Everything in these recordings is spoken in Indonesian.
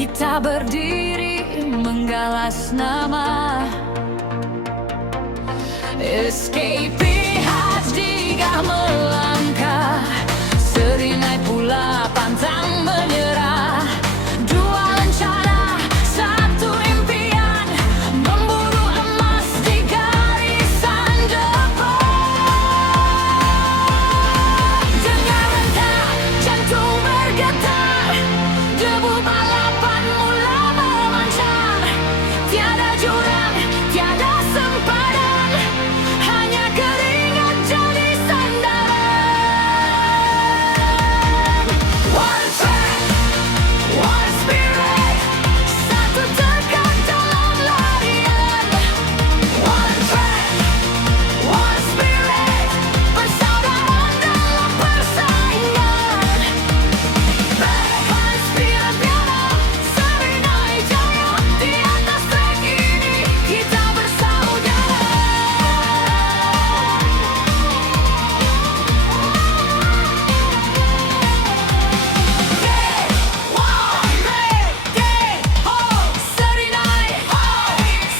Kita berdiri menggalas nama SKPH digah melangkah, seringai pula pantang menyerah. Dua rencana, satu impian, memburu emas di garisan depan. Dengar rentak, jantung bergetar, debu balapan mula memancar. Tiada jurang, tiada sempadan, hanya keringat jadi sandaran. One track, one spirit, satu tekad dalam larian. One track, one spirit, persaudaraan dalam persaingan. Backline spirit piano, seringai jaya, di atas track ini kita bersaudara. Serinai,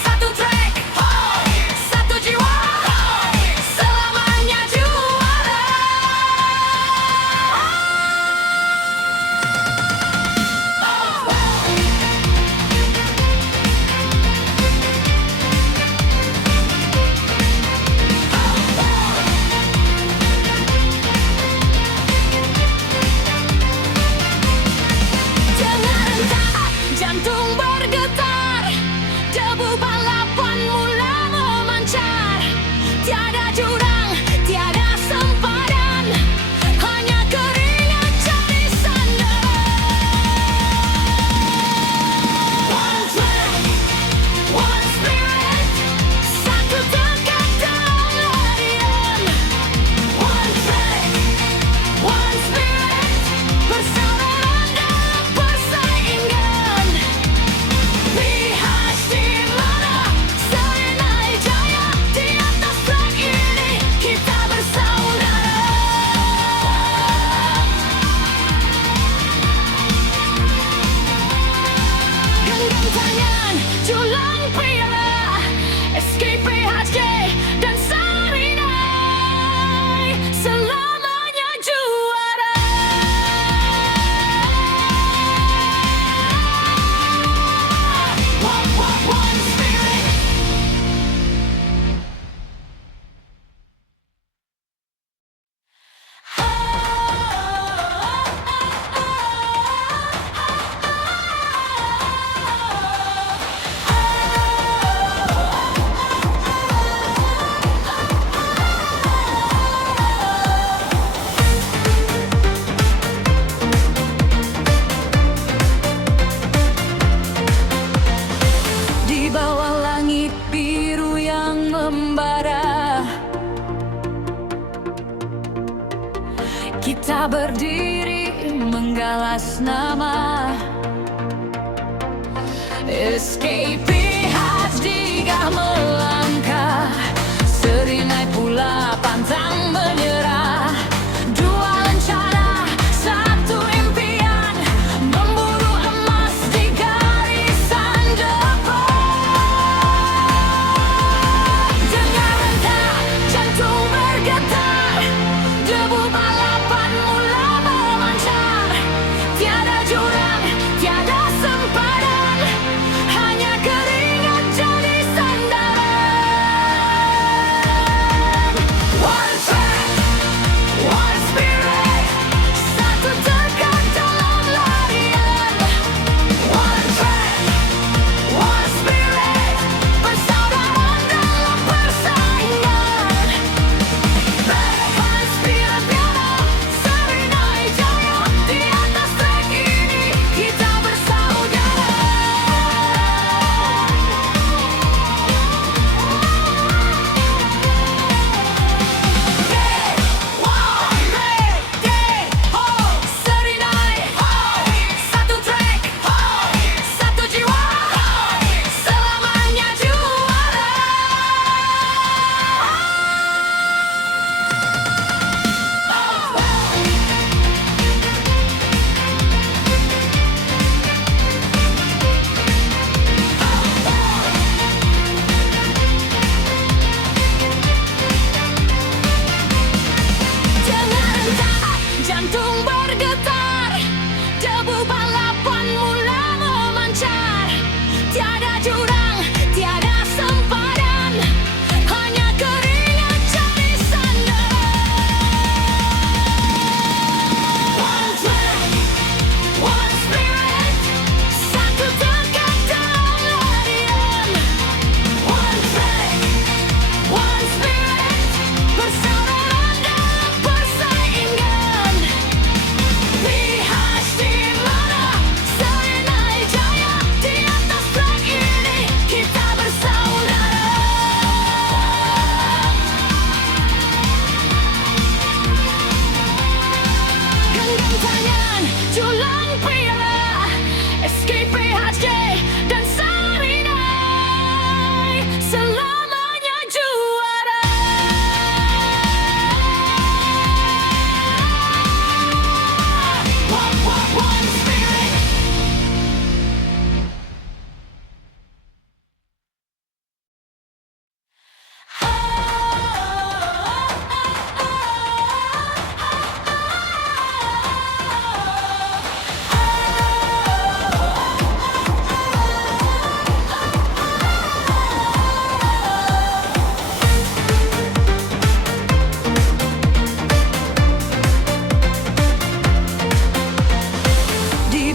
satu track, satu jiwa, selamanya juara. Jangan rentak, jantung bergetar, debu balapan mula memancar. Tiada jurang, tiada sempadan, hanya keringat jadi sandaran. One track, one spirit, satu tekad dalam larian. One track, one spirit, persaudaraan dalam persaingan. Lihat di mana serinai jaya, di atas track ini kita bersaudara. Genggam tangan, julang piala, SKPHJ dan Serinai, selamanya juara. One spirit. Di bawah langit biru yang membara, kita berdiri menggalas nama SKPH digah melangkah, seringai pula pantang menyerah. Dua rencana, satu impian, memburu emas di garisan depan. Dengar rentak, jantung bergetar, debu balapan mula memancar. Tiada jurang, tiada sempadan, hanya keringat jadi sandaran.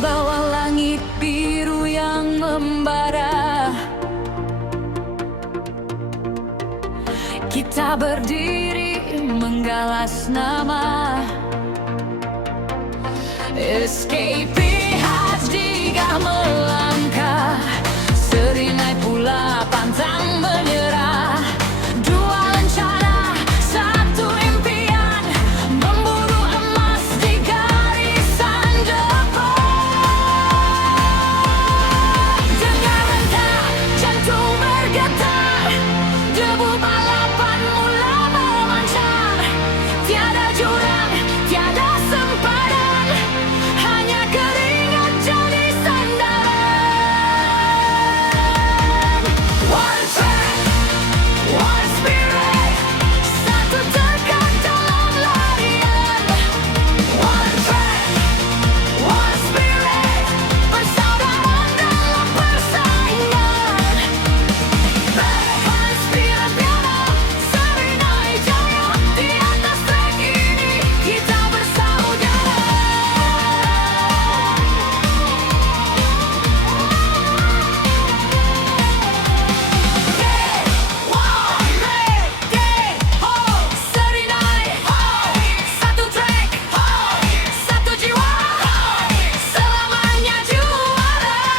bawah langit biru yang membara, kita berdiri menggalas nama. SKPHD gak melangkah, seringai pula pantang menyerah. Dua rencana, satu impian, memburu emas di garisan depan. Dengar rentak, jantung bergetar, debu balapan mula memancar. Tiada jurang, tiada sempadan, hanya keringat jadi sandaran. One track, one spirit, satu tekad dalam larian. One track, one spirit, persaudaraan dalam persaingan. Balapan spirit piano, Sarinai Jaya, di atas trek ini kita bersaudara. Sarinai, satu trek, satu jiwa, selamanya juara.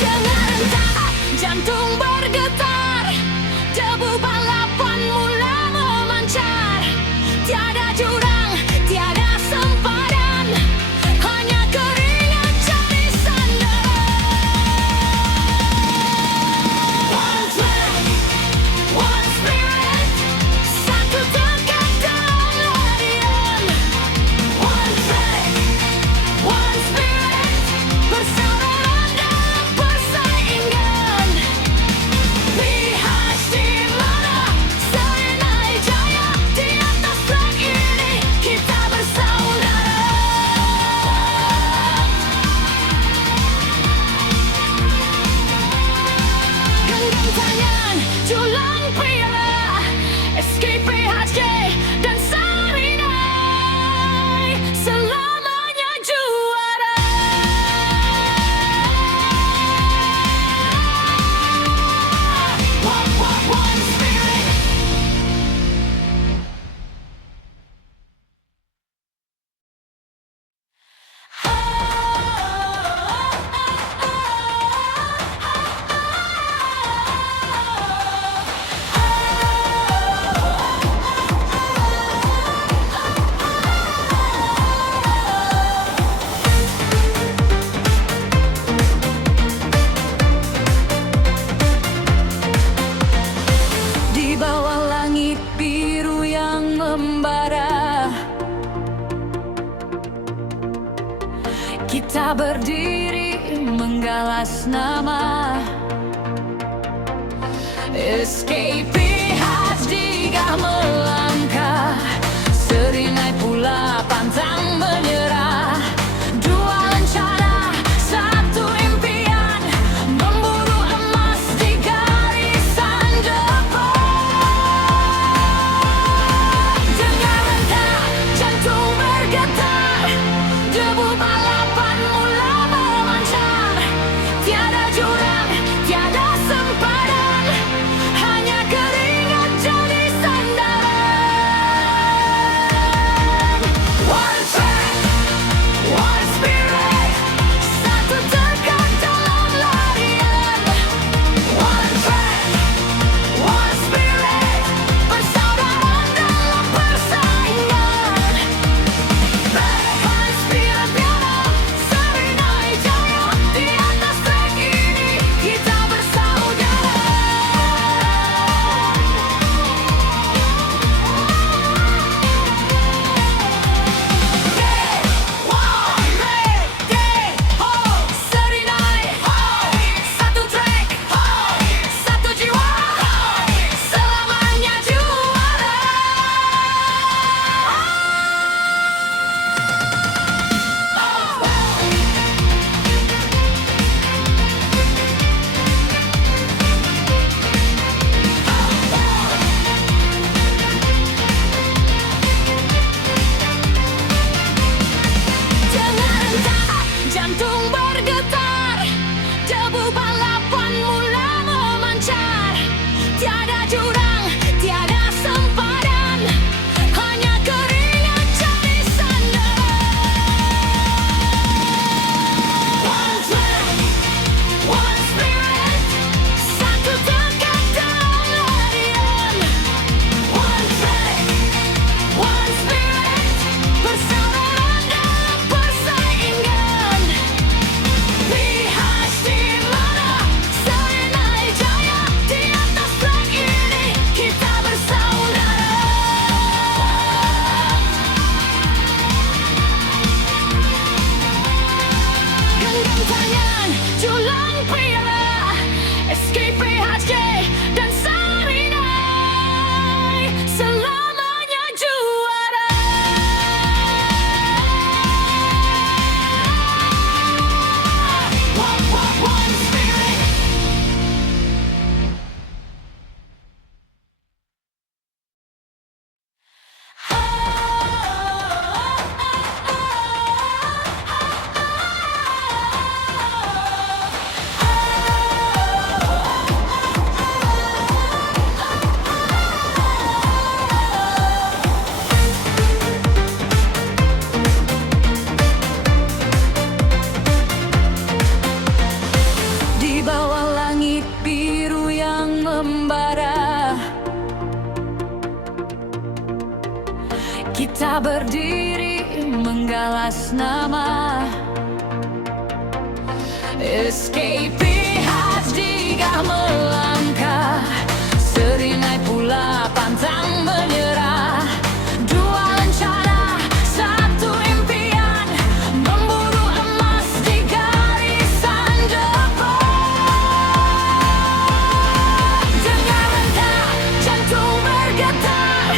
Jangan rentak, jantung bergetar, debu balapan mula memancar. Tiada jurang, tiada sempadan, hanya keringat jadi sandaran. One track, one spirit, satu tekad dalam larian. One track, one spirit, persaudaraan dalam persaingan. PHD mana, Sarinai Jaya, di atas trek ini kita bersaudara. Genggam tangan, julang piala, SKPHD dan Sarinai, selamanya juara. One spirit. Di bawah langit biru yang membara, kita berdiri menggalas nama. SKPHD gak melangkah, seringai pula pantang menyerah. Dua rencana, satu impian, memburu emas di garisan depan. Dengar rentak, jantung bergetar, debu balapan mula memancar. Tiada jurang, tiada sempadan, hanya keringat berdiri menggalas nama. Escape Hajdiga melangkah, seringai pula pantang menyerah. Dua lencana, satu impian, memburu emas di garisan depan. Dengar rentak, jantung bergetar,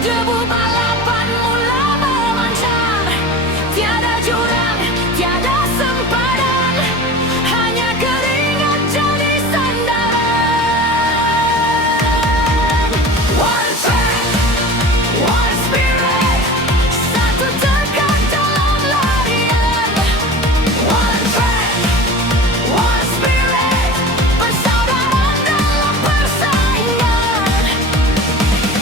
debu balapan mula memancar. Tiada jurang, tiada sempadan, hanya keringat jadi sandaran. One track, one spirit, satu tekad dalam larian. One track, one spirit, persaudaraan dalam persaingan.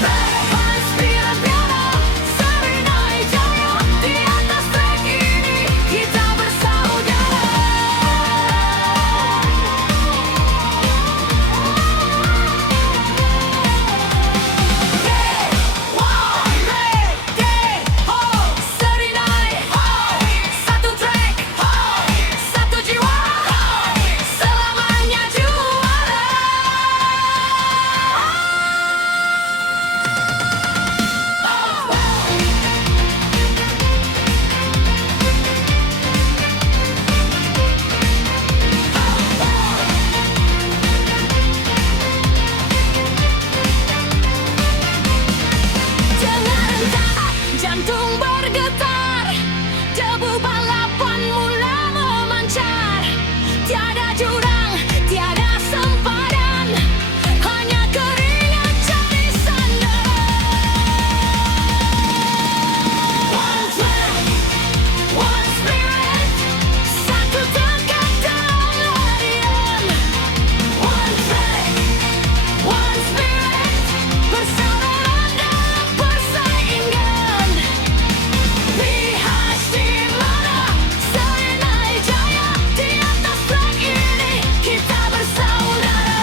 Balapan spirit piano, seringai jaya, di atas trek ini kita bersaudara. Serinai, satu trek, satu jiwa, selamanya juara. Jangan rentak, jantung bergetar, debu balapan mula memancar. Tiada jurang, tiada sempadan, hanya keringat jadi sandaran. One track, one spirit, satu tekad dalam larian. One track, one spirit, persaudaraan dalam persaingan. Lihat di mana serinai jaya, di atas trek ini kita bersaudara.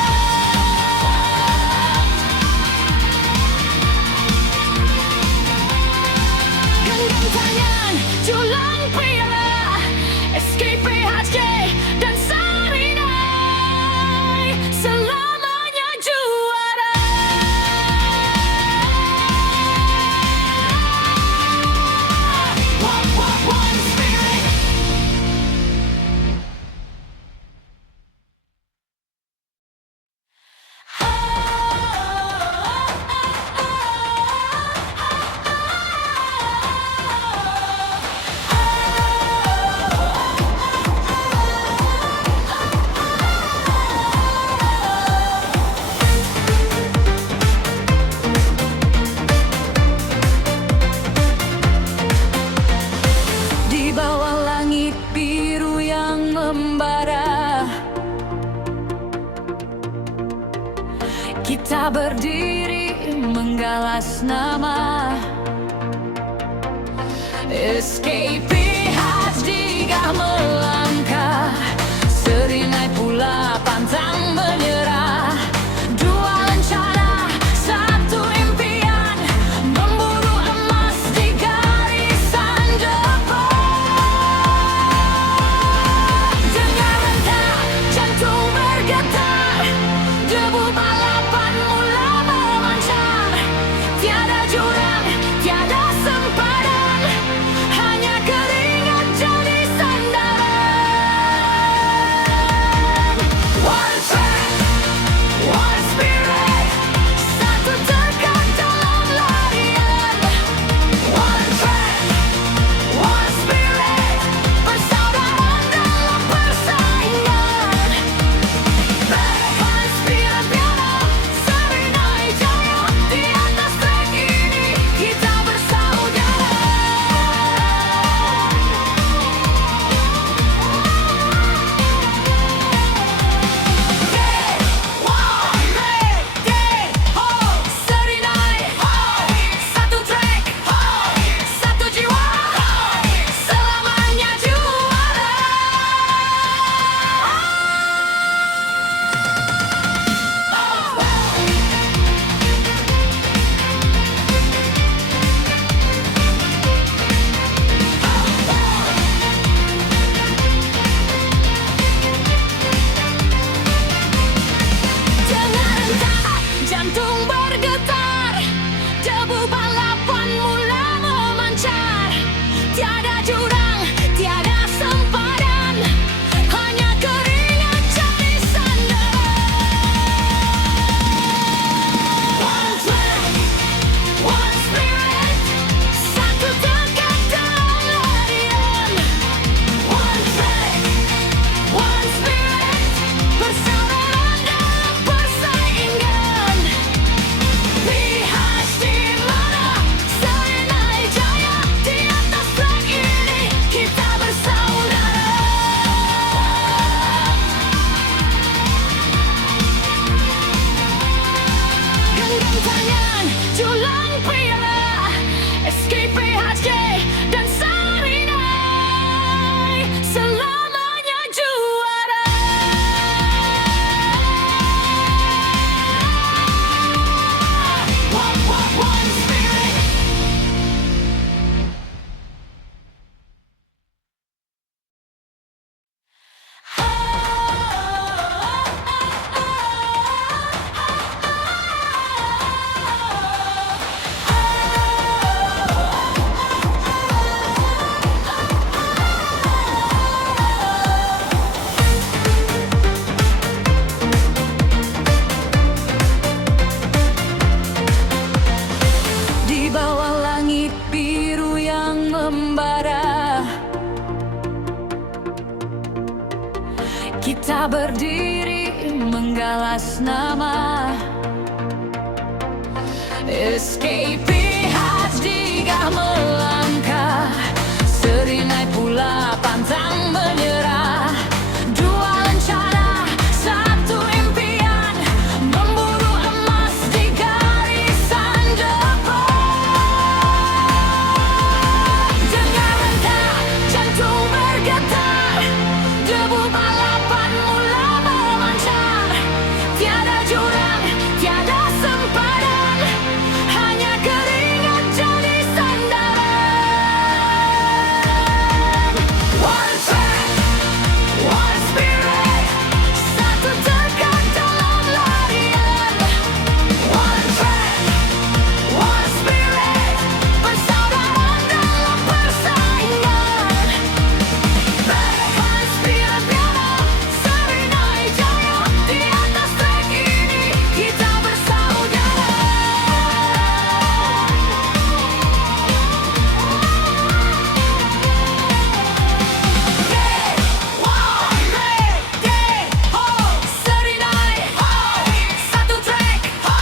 Genggam tangan, julang piala, Escape HJ dan Serinai, selamanya juara. One spirit. Di bawah langit biru yang membara, kita berdiri menggalas nama. Escape Hajdiga melangkah, seringai pula pantang menyerah. Dua lencana, satu impian, memburu emas di garisan depan. Dengar rentak, jantung bergetar, debu balapan mula memancar. Tiada jurang, tiada sempadan, hanya keringat jadi sandaran. membara. Kita berdiri menggalas nama. Escape HD gak melarang.